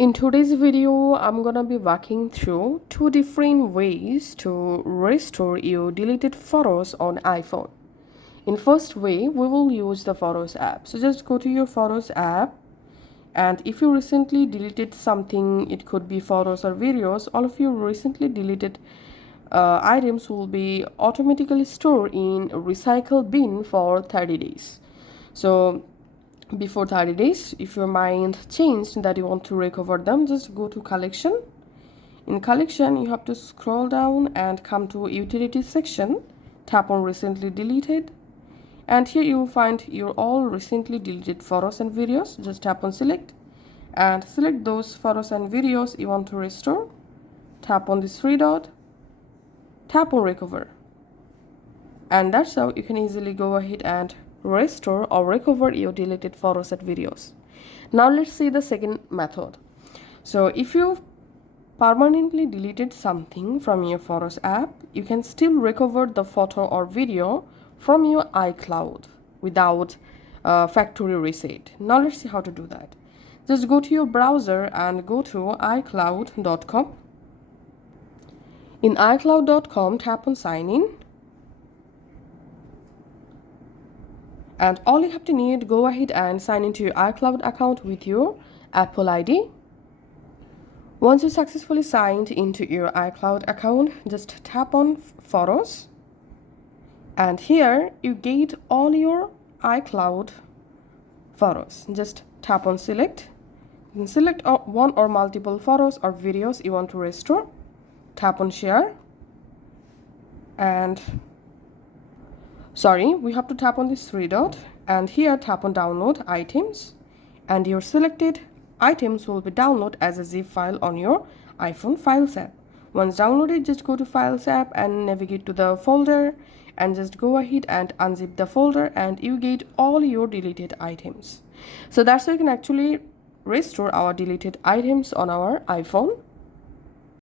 In today's video, I'm gonna be walking through two different ways to restore your deleted photos on iPhone. In first way, we will use the Photos app. So just go to your Photos app, and if you recently deleted something, it could be photos or videos, all of your recently deleted items will be automatically stored in recycle bin for 30 days. So before 30 days, if your mind changed that you want to recover them, just go to collection. In collection, you have to scroll down and come to utility section, tap on recently deleted, and here you will find your all recently deleted photos and videos. Just tap on select and select those photos and videos you want to restore. Tap on this three dot, tap on recover, and that's how you can easily go ahead and restore or recover your deleted photos and videos. Now let's see the second method. So if you permanently deleted something from your Photos app, you can still recover the photo or video from your iCloud without factory reset. Now let's see how to do that. Just go to your browser and go to iCloud.com. In iCloud.com, tap on sign in. And all you have to need, go ahead and sign into your iCloud account with your Apple ID. Once you successfully signed into your iCloud account, just tap on Photos. And here you get all your iCloud photos. Just tap on select. You can select one or multiple photos or videos you want to restore. Tap on share. And we have to tap on this three dot, and here tap on download items, and your selected items will be downloaded as a zip file on your iPhone Files app. Once downloaded, just go to Files app and navigate to the folder, and just go ahead and unzip the folder, and you get all your deleted items. So that's how you can actually restore our deleted items on our iPhone.